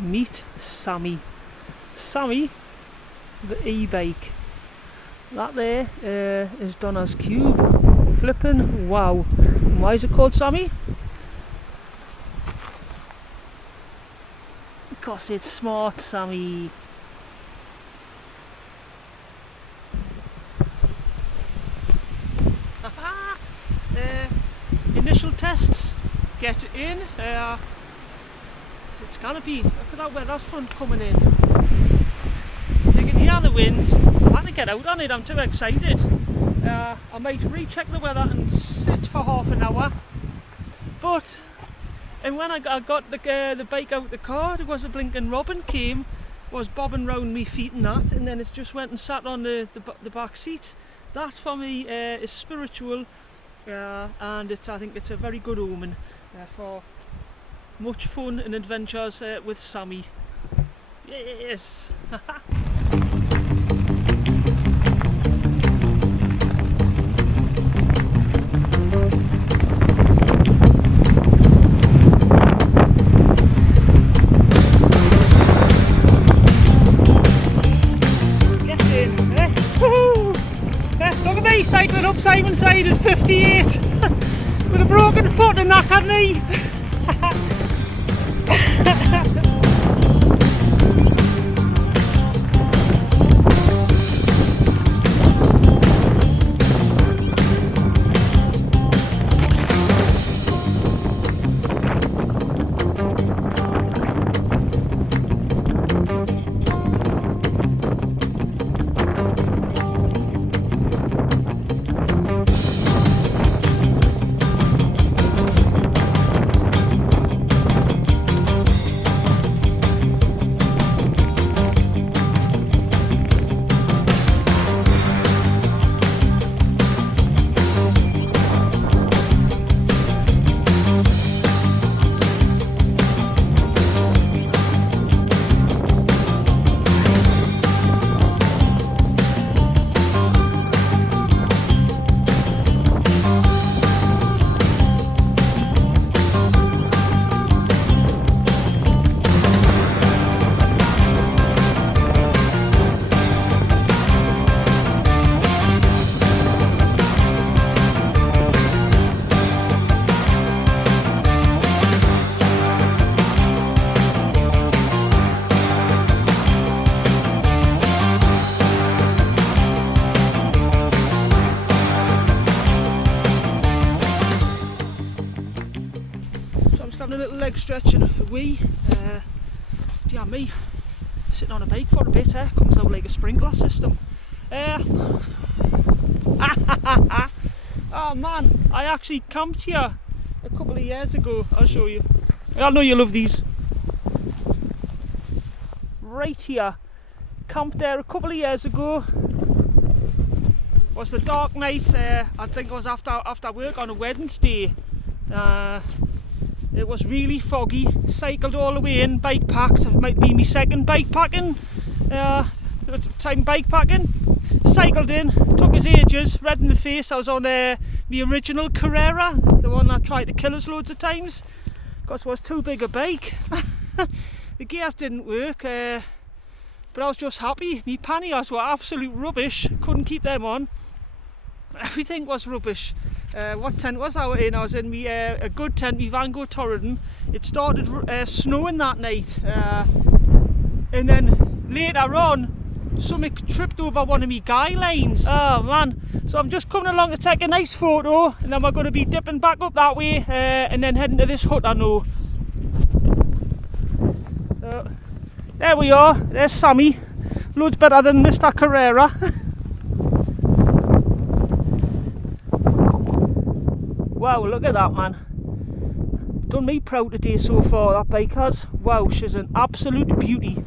Meet Sammy. Sammy, the e-bike. That there is done as cube. Flipping wow. And why is it called Sammy? Because it's smart, Sammy. Initial tests. Get in. It's gonna be. Look at that weather front coming in. You can hear the wind. I'm going to get out on it. I'm too excited. I might recheck the weather and sit for half an hour. But when I got the bike out the car, there was a blinking robin came, was bobbing round me feet and that, and then it just went and sat on the back seat. That for me is spiritual, and I think it's a very good omen for much fun and adventures with Sammy. Yes! Cycling up Simon's Side at 58 with a broken foot and knackered knee. Having a little leg stretch and a wee. Yeah, me sitting on a bike for a bit, comes out like a sprinkler system. Oh man, I actually camped here a couple of years ago. I'll show you. I know you love these. Right here, camped there a couple of years ago. It was the dark night. I think it was after work on a Wednesday. It was really foggy. Cycled all the way in, bike packed. It might be my second bike packing. Time bike packing. Cycled in, took us ages, red in the face. I was on the original Carrera, the one that tried to kill us loads of times because it was too big a bike. The gears didn't work, but I was just happy. My panniers were absolute rubbish, couldn't keep them on. Everything was rubbish. What tent was I in? I was in a good tent, my Van Gogh Torridon. It started snowing that night, and then later on something tripped over one of my guy lines. Oh man, so I'm just coming along to take a nice photo, and then we're going to be dipping back up that way and then heading to this hut I know. There we are, there's Sammy, loads better than Mr. Carrera. Wow, look at that, man. Done me proud today so far, that bike has. Wow, she's an absolute beauty.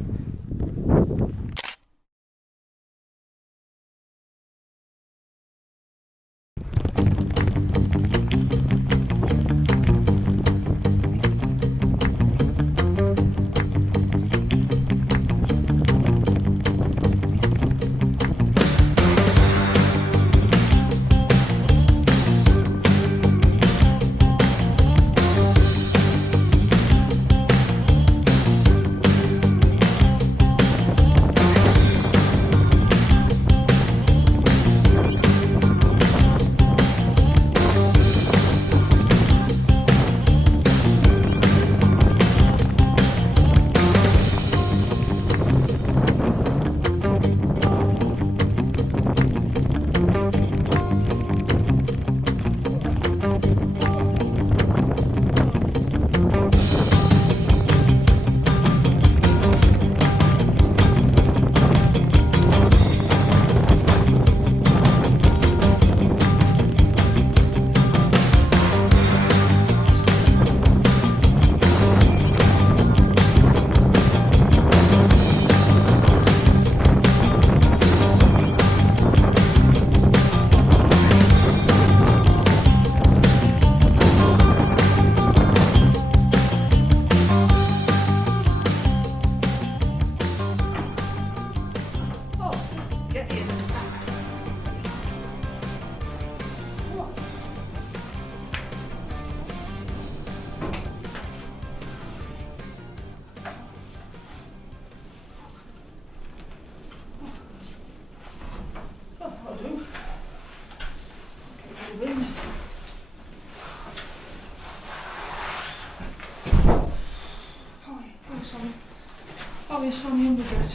Sammy on the bed.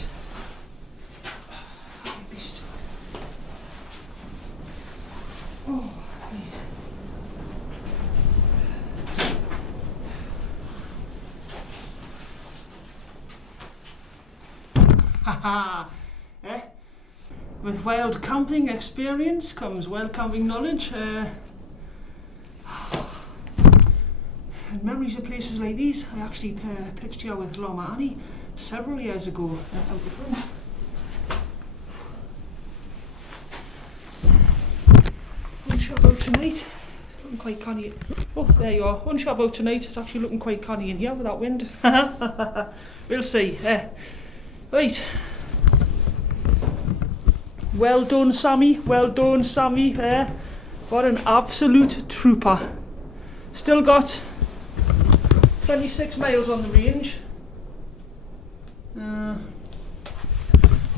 Happy beast. Oh, right. Haha. Eh? With wild camping experience comes wild camping knowledge. And memories of places like these. I actually pitched here with Loma Annie several years ago out the front. Unsure about tonight. It's looking quite canny. Oh, there you are. Unsure about tonight. It's actually looking quite canny in here with that wind. We'll see. Right. Well done, Sammy. Well done, Sammy. What an absolute trooper. Still got 26 miles on the range.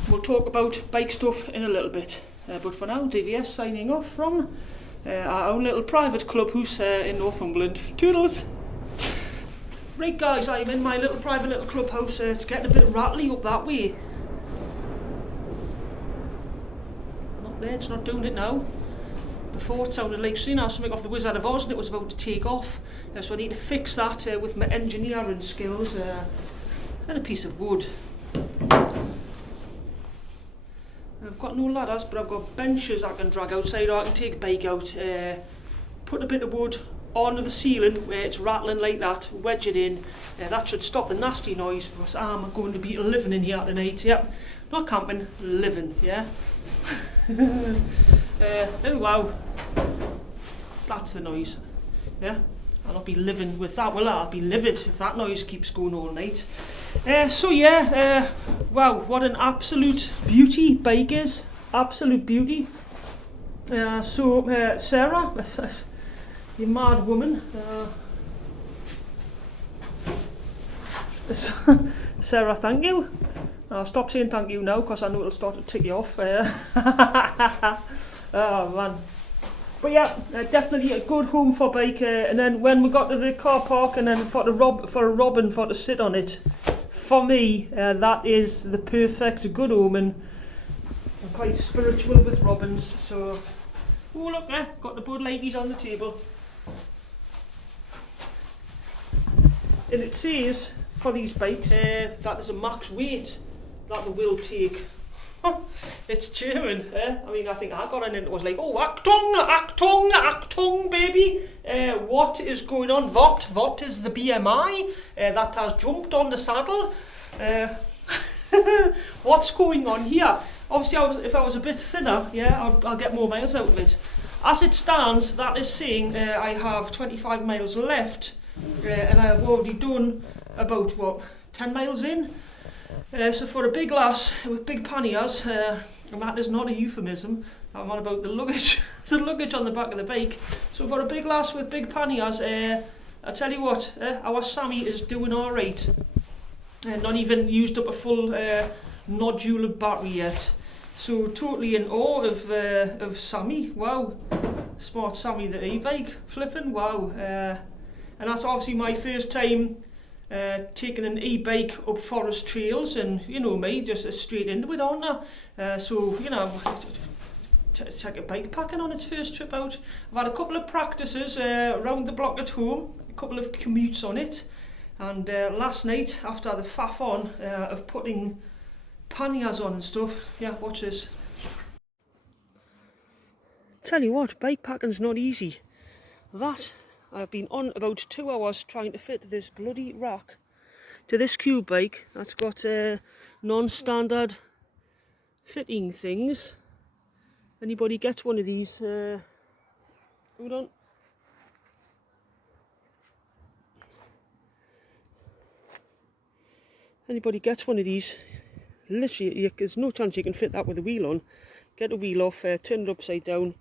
We'll talk about bike stuff in a little bit. But for now, DVS signing off from our own little private clubhouse in Northumberland. Toodles! Right guys, I'm in my little private little clubhouse. It's getting a bit rattly up that way. Not there, it's not doing it now. Before it sounded like something off the Wizard of Oz and it was about to take off. So I need to fix that with my engineering skills and a piece of wood. I've got no ladders, but I've got benches I can drag outside, or I can take a bike out, put a bit of wood onto the ceiling where it's rattling like that, wedge it in. That should stop the nasty noise, because I'm going to be living in here tonight. Yep, not camping, living, yeah. Oh wow, that's the noise. Yeah, I'll not be living with that, will I? I'll be livid if that noise keeps going all night. So yeah, wow, what an absolute beauty bike is. Absolute beauty. So Sarah, you mad woman. Sarah, thank you. I'll stop saying thank you now because I know it'll start to tick you off. Oh man. But yeah, definitely a good home for bike. And then when we got to the car park and then for a robin to sit on it, for me, that is the perfect good omen. I'm quite spiritual with robins, so... Oh look there, got the Bud Lighties on the table. And it says, for these bikes, that there's a max weight that they will take. It's German, I mean, I think I got in and it was like, oh, Achtung, Achtung, Achtung, baby. What is going on? What is the BMI that has jumped on the saddle? What's going on here? Obviously, if I was a bit thinner, yeah, I'll get more miles out of it. As it stands, that is saying I have 25 miles left, and I have already done about, what, 10 miles in? So for a big lass with big panniers, and that is not a euphemism, I'm on about the luggage, the luggage on the back of the bike. So for a big lass with big panniers, I tell you what, our Sammy is doing alright. Not even used up a full nodular battery yet. So totally in awe of Sammy. Wow, smart Sammy the e-bike, flipping wow. And that's obviously my first time taking an e-bike up forest trails, and you know me, just straight into it, aren't I? So you know, it's like a bike packing on its first trip out. I've had a couple of practices around the block at home, a couple of commutes on it, and last night after the faff on of putting panniers on and stuff, yeah, watch this. Tell you what, bike packing's not easy. That I've been on about 2 hours trying to fit this bloody rack to this cube bike that's got non-standard fitting things. Anybody gets one of these? Hold on. Anybody gets one of these? Literally, there's no chance you can fit that with a wheel on. Get the wheel off, turn it upside down.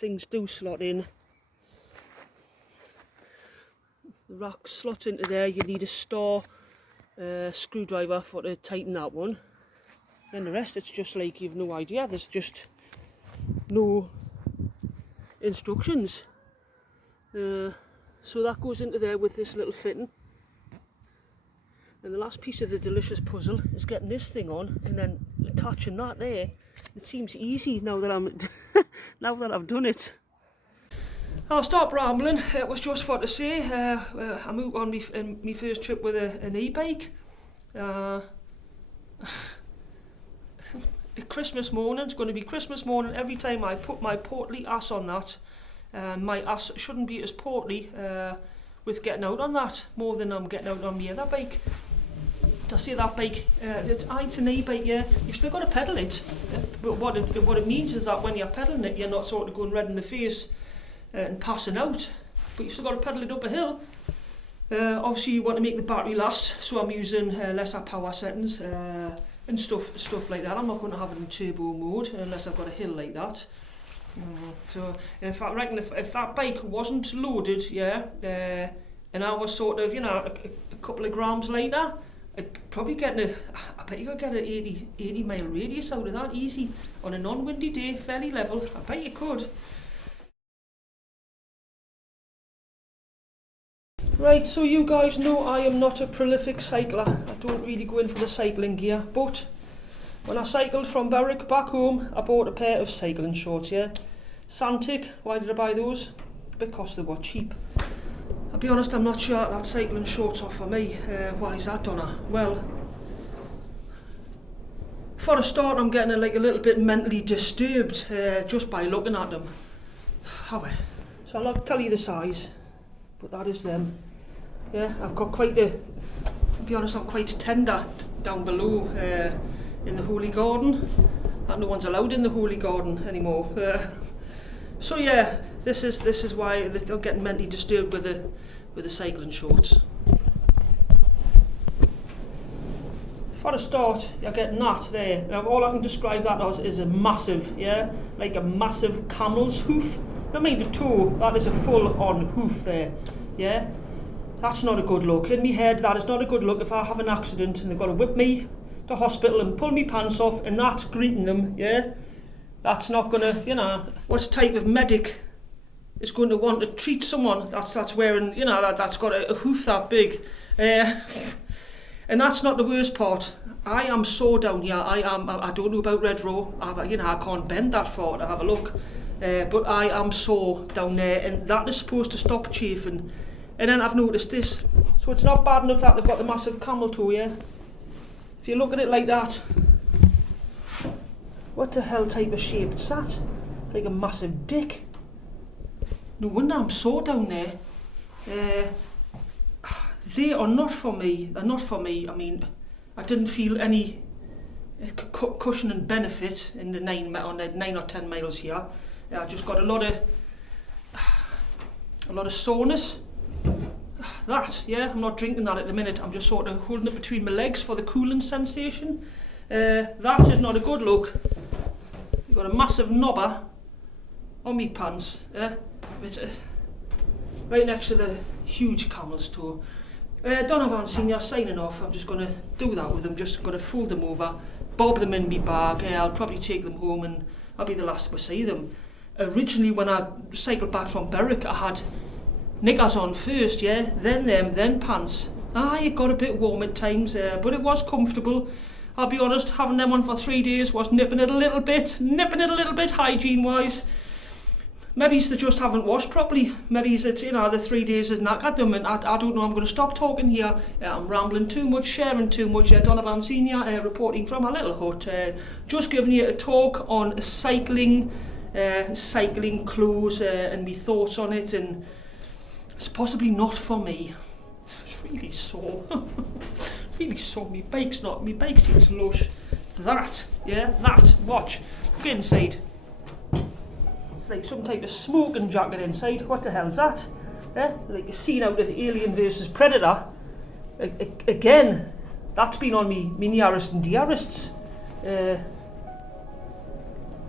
Things do slot in. The rack slots into there. You need a star screwdriver for to tighten that one. And the rest, it's just like you've no idea. There's just no instructions. So that goes into there with this little fitting. And the last piece of the delicious puzzle is getting this thing on and then attaching that there. It seems easy now that I'm now that I've done it. I'll stop rambling. It was just for to say I'm out on my first trip with an e-bike. Christmas morning, it's going to be Christmas morning every time I put my portly ass on that. My ass shouldn't be as portly with getting out on that more than I'm getting out on my other bike. To see that bike, it's an e-bike, yeah, you've still got to pedal it, but what it means is that when you're pedaling it, you're not sort of going red in the face and passing out, but you've still got to pedal it up a hill. Obviously you want to make the battery last, so I'm using lesser power settings and stuff like that. I'm not going to have it in turbo mode unless I've got a hill like that. So if I reckon if that bike wasn't loaded, yeah, and I was sort of, you know, a couple of grams later, I'd probably get it. I bet you could get an 80 mile radius out of that easy on a non-windy day, fairly level. I bet you could. Right, so you guys know I am not a prolific cycler. I don't really go in for the cycling gear, but when I cycled from Berwick back home, I bought a pair of cycling shorts, yeah. Santic, why did I buy those? Because they were cheap. I'll be honest, I'm not sure that cycling shorts are for me. Why is that, Donna? Well, for a start, I'm getting a little bit mentally disturbed just by looking at them. So I'll not tell you the size, but that is them. Yeah, I've got quite a, to be honest, I'm quite tender down below in the Holy Garden. And no one's allowed in the Holy Garden anymore. So yeah, this is why I'm getting mentally disturbed with the cycling shorts. For a start, you're getting that there. Now all I can describe that as is a massive, yeah, like a massive camel's hoof. I mean the toe, that is a full-on hoof there, yeah. That's not a good look. In my head, that is not a good look. If I have an accident and they've got to whip me to hospital and pull me pants off, and that's greeting them, yeah. That's not gonna, you know, what type of medic is going to want to treat someone that's wearing, you know, that's got a hoof that big. And that's not the worst part. I am sore down here. I don't know about Red Row. You know, I can't bend that far to have a look. But I am sore down there, and that is supposed to stop chafing. And then I've noticed this. So it's not bad enough that they've got the massive camel toe, yeah? If you look at it like that, what the hell type of shape is that? It's like a massive dick. No wonder I'm sore down there. They are not for me. They're not for me. I mean, I didn't feel any cushion and benefit in the 9 or 10 miles here. I just got a lot of soreness. That, yeah, I'm not drinking that at the minute. I'm just sort of holding it between my legs for the cooling sensation. That is not a good look. You've got a massive knobber on me pants. It's right next to the huge camel's toe. Donovan Senior signing off. I'm just going to do that with them. Just going to fold them over, bob them in my bag. I'll probably take them home and I'll be the last to see them. Originally, when I cycled back from Berwick, I had knickers on first, yeah, then them, then pants. It got a bit warm at times, but it was comfortable. I'll be honest, having them on for 3 days was nipping it a little bit hygiene-wise. Maybe they just haven't washed properly. Maybe it's, you know, the 3 days has knackered them, and I don't know, I'm going to stop talking here. I'm rambling too much, sharing too much. Donovan Senior reporting from a little hut. Just giving you a talk on cycling clothes and my thoughts on it, and it's possibly not for me. It's really sore. Really sore. My bike seems lush. That, yeah, that. Watch. Look inside. It's like some type of smoking jacket inside. What the hell's that? Like a scene out of Alien vs Predator. Again, that's been on me nearest and dearests.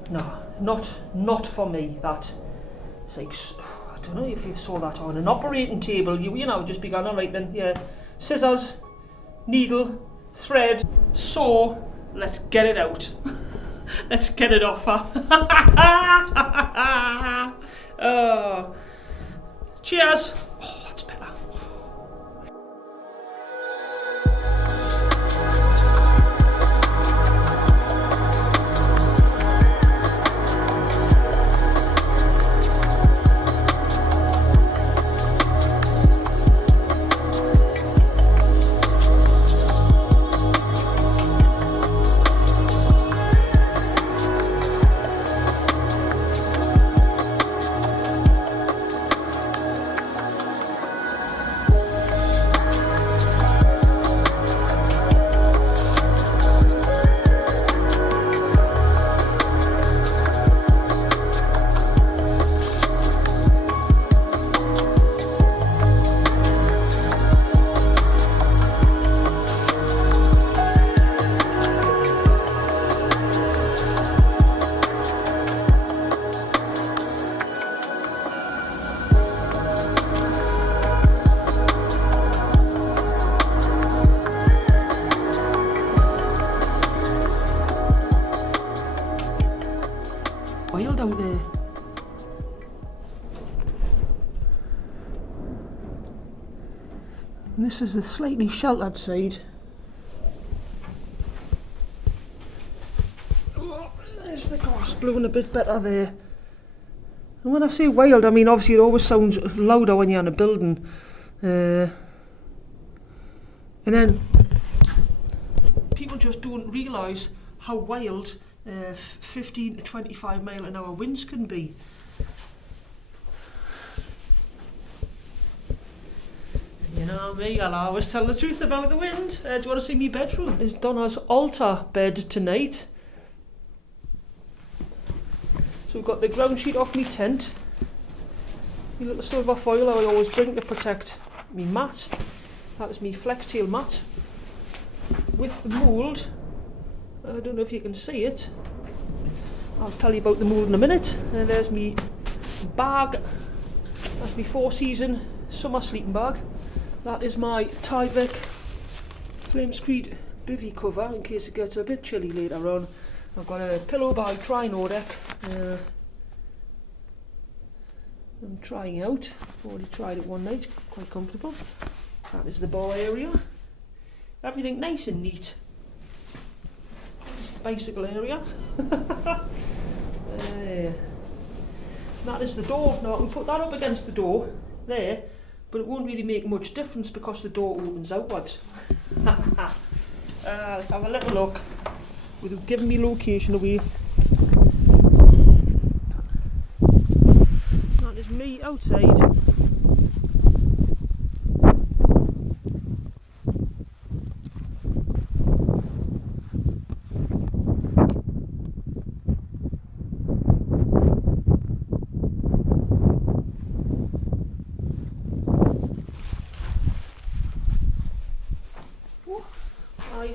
No, not for me. That. It's like, I don't know if you saw that on an operating table. You know, just be going, all right then, yeah. Scissors, needle, thread, saw. Let's get it out. Let's get it off her. Oh. Cheers. Oh, that's better. Wild out there. And this is the slightly sheltered side. Oh, there's the grass blowing a bit better there. And when I say wild, I mean obviously it always sounds louder when you're in a building. And then people just don't realise how wild 15 to 25 mile an hour winds can be. You know me, I'll always tell the truth about the wind. Do you want to see me bedroom? It's Donna's altar bed tonight. So we've got the ground sheet off me tent. My little silver foil I always bring to protect me mat. That is me flex tail mat. With the mould, I don't know if you can see it. I'll tell you about the mould in a minute. And there's me bag. That's me 4-season summer sleeping bag. That is my Tyvek Flamescreed bivvy cover in case it gets a bit chilly later on. I've got a pillow by Nordic. I'm trying out. I've already tried it one night, quite comfortable. That is the bar area. Everything nice and neat. It's the bicycle area. That is the door. Now I can put that up against the door there, but it won't really make much difference because the door opens outwards. Let's have a little look without giving me location away. That is me outside.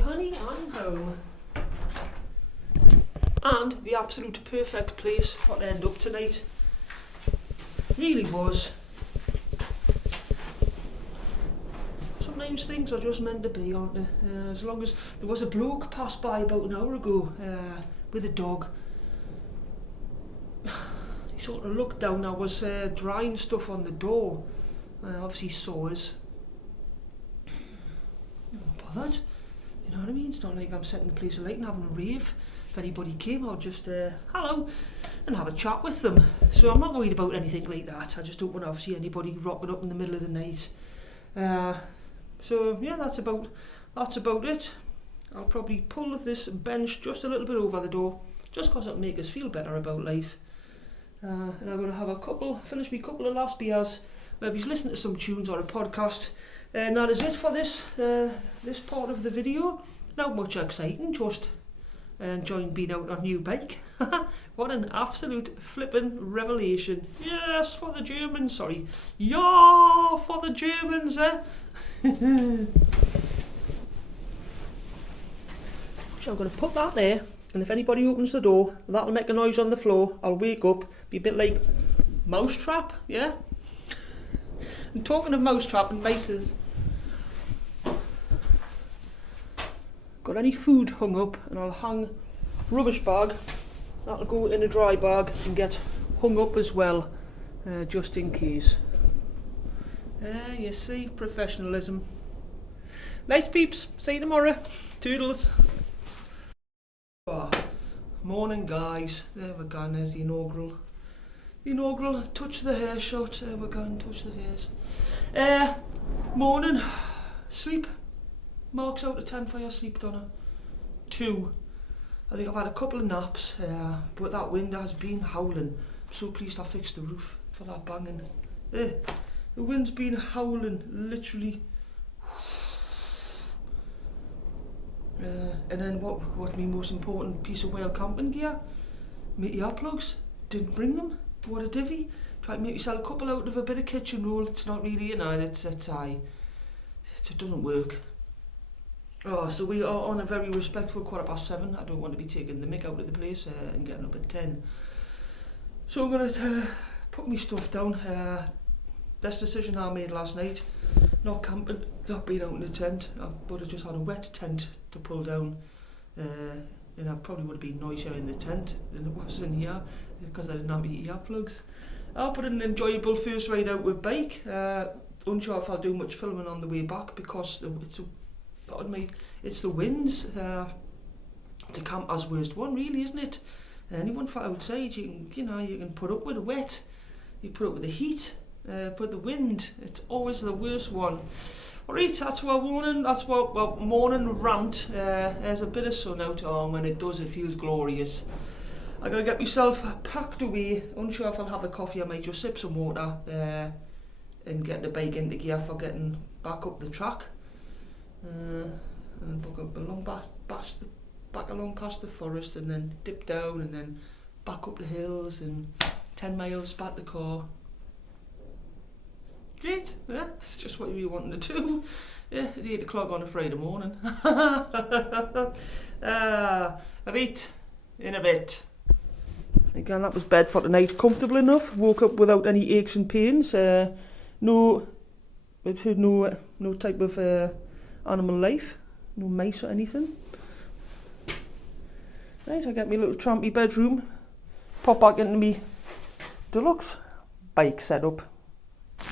Honey, I'm home. And the absolute perfect place for to end up tonight. Really was. Sometimes things are just meant to be, aren't they? As long as there was a bloke passed by about an hour ago with a dog. He sort of looked down. I was drying stuff on the door. Obviously saw us. Not bothered. You know what I mean? It's not like I'm setting the place alight and having a rave. If anybody came, I'll just hello and have a chat with them. So I'm not worried about anything like that. I just don't want to see anybody rocking up in the middle of the night. So yeah, that's about it. I'll probably pull this bench just a little bit over the door, just because it'll make us feel better about life. And I'm going to have finish me couple of last beers, maybe listen to some tunes or a podcast. And that is it for this part of the video. Not much exciting, just enjoying being out on a new bike. What an absolute flippin' revelation. Yes, for the Germans, sorry. Yeah, for the Germans, eh? So I'm going to put that there, and if anybody opens the door, that'll make a noise on the floor. I'll wake up, be a bit like mousetrap, yeah? And talking of mousetrap and mices, got any food hung up, and I'll hang rubbish bag. That'll go in a dry bag and get hung up as well, just in case. You see, professionalism. Nice peeps, see you tomorrow. Toodles. Oh, morning guys, there we go, there's the inaugural touch the hair shot. There we go, touch the hairs. Morning, sleep. Marks out of 10 for your sleep, Donna. 2. I think I've had a couple of naps, but that wind has been howling. I'm so pleased I fixed the roof for that banging. The wind's been howling, literally. And then what my most important piece of whale camping gear? My earplugs. Didn't bring them. What a divvy. Tried to make myself a couple out of a bit of kitchen roll. It's not really, you know, it doesn't work. Oh, so we are on a very respectful 7:15. I don't want to be taking the mick out of the place and getting up at 10. So I'm going to put my stuff down. Best decision I made last night. Not camping, not being out in a tent, but I just had a wet tent to pull down. and I probably would have been noisier in the tent than it was in here because I didn't have any earplugs. But an enjoyable first ride out with bike. Unsure if I'll do much filming on the way back because it's the winds. It's a camper's worst one, really, isn't it? Anyone for outside, you can put up with the wet, you put up with the heat, but the wind, it's always the worst one. Alright, that's what morning rant. There's a bit of sun out, and when it does, it feels glorious. I'm going to get myself packed away. Unsure if I'll have a coffee. I might just sip some water and get the bike into gear for getting back up the track. And book up along back along past the forest, and then dip down, and then back up the hills, and 10 miles back the car. Great, yeah, it's just what you wanted to do. Yeah, at 8 o'clock on a Friday morning. Right, in a bit. Again, that was bed for tonight. Comfortable enough. Woke up without any aches and pains. No type of animal life. No mice or anything. Right, I get my little trampy bedroom. Pop back into me deluxe bike setup.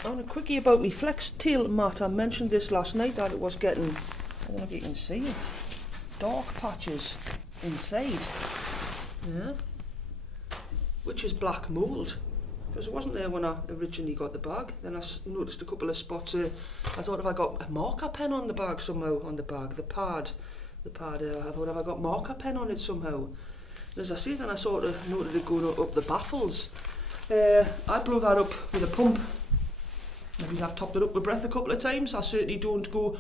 And a quickie about me flex tail mat. I mentioned this last night that it was getting, I don't know if you can see it, dark patches inside. Yeah. Which is black mould, because it wasn't there when I originally got the bag. Then I noticed a couple of spots. I thought, if I got a marker pen on the bag somehow, on the bag, the pad, I thought, if I got marker pen on it somehow. And as I see, then I sort of noted it going up the baffles. I blew that up with a pump. Maybe I've topped it up with breath a couple of times. I certainly don't go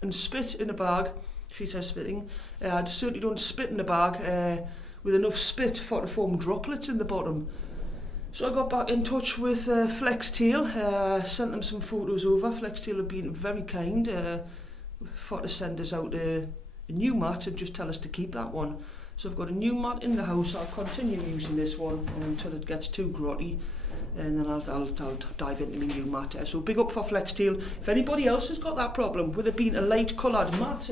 and spit in a bag. She says spitting. I certainly don't spit in a bag with enough spit for to form droplets in the bottom. So I got back in touch with Flextail, sent them some photos over. Flextail have been very kind for to send us out a new mat and just tell us to keep that one. So I've got a new mat in the house. I'll continue using this one until it gets too grotty, and then I'll dive into my new mat. So big up for Flextail. If anybody else has got that problem with it being a light coloured mat,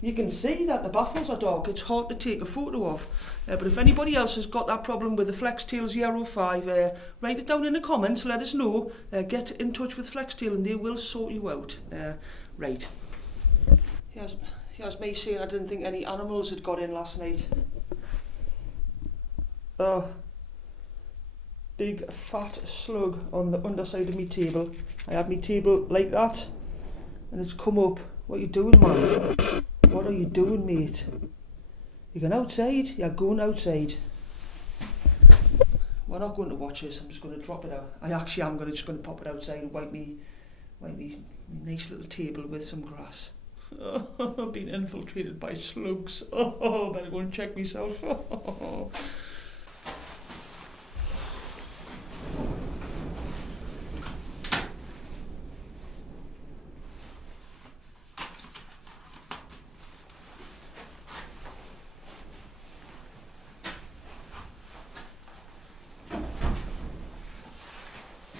you can see that the baffles are dark. It's hard to take a photo of. But if anybody else has got that problem with the Flextail 05, write it down in the comments, let us know. Get in touch with Flextail and they will sort you out. Right. Here's me saying I didn't think any animals had got in last night. Oh. Big fat slug on the underside of my table. I had my table like that and it's come up. What are you doing, man? What are you doing, mate? You're going outside? You're going outside. We're not going to watch this. I'm just going to drop it out. I actually am just going to pop it outside and wipe me nice little table with some grass. Oh, I've been infiltrated by slugs. Oh, better go and check myself. Oh.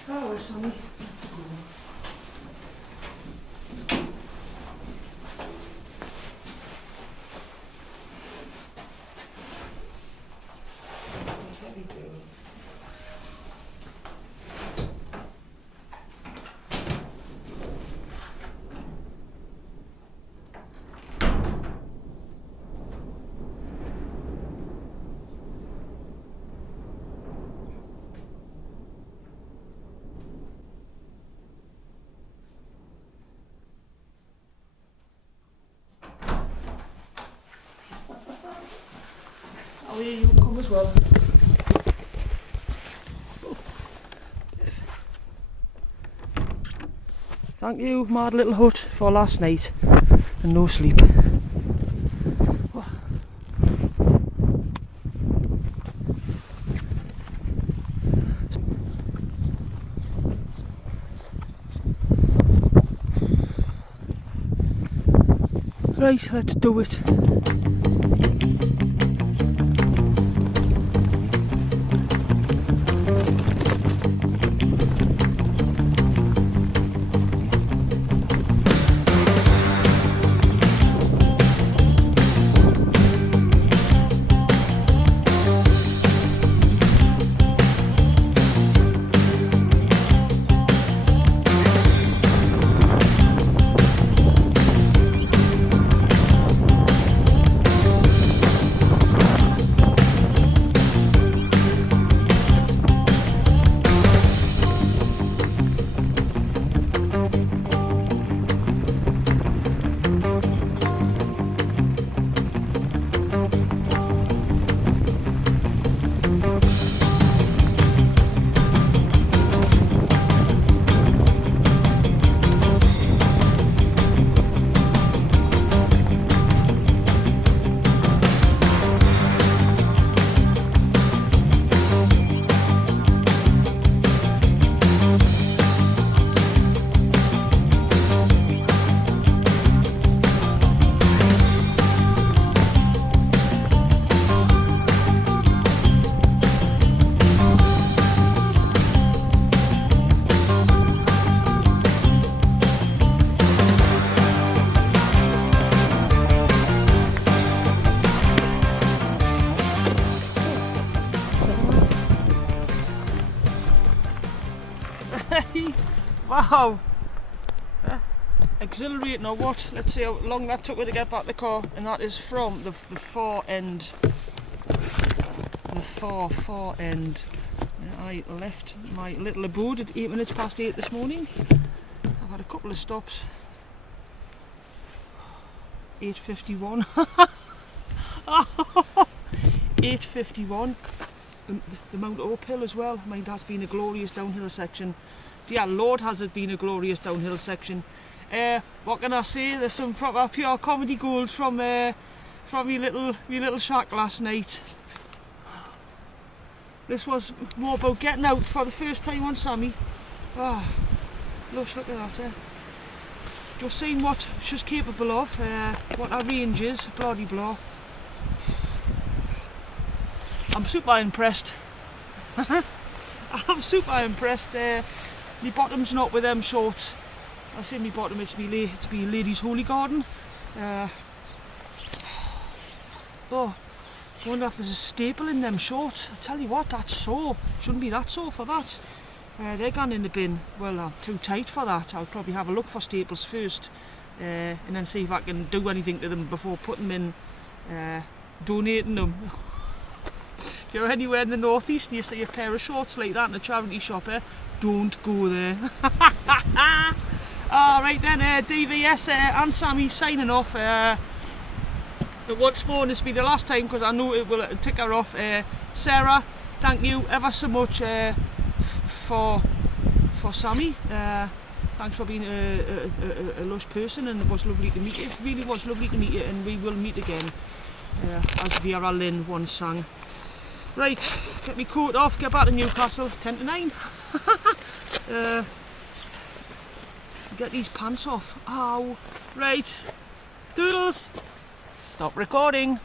Oh, Sammy. Oh yeah, you can come as well. Thank you, mad little hut, for last night and no sleep. Right, let's do it. Wow. Exhilarating or what? Let's see how long that took me to get back the car, and that is from the far end. The far end. I left my little abode at 8 minutes past 8 this morning. I've had a couple of stops. 8:51. 8:51. The Mount Uphill as well. I mean, that's been a glorious downhill section. Dear Lord, has it been a glorious downhill section. What can I say? There's some proper pure comedy gold from your little shack last night. This was more about getting out for the first time on Sammy. Ah, lush, look at that. Just seeing what she's capable of, what her range is, bloody blah. I'm super impressed. I'm super impressed. My bottom's not with them shorts. I say my bottom, it's my ladies' holy garden. Oh, I wonder if there's a staple in them shorts. I tell you what, that's sore. Shouldn't be that sore for that. They're gone in the bin. Well, I'm too tight for that. I'll probably have a look for staples first, and then see if I can do anything to them before putting them in, donating them. If you're anywhere in the northeast and you see a pair of shorts like that in a charity shop, don't go there. Alright then, DVS and Sammy signing off. It once more, this will be the last time because I know it will tick her off. Sarah, thank you ever so much for Sammy. Thanks for being a lush person, and it was lovely to meet you. It really was lovely to meet you, and we will meet again, as Vera Lynn once sang. Right, get me coat off, get back to Newcastle, 10 to 9. Get these pants off. Ow. Right. Doodles. Stop recording.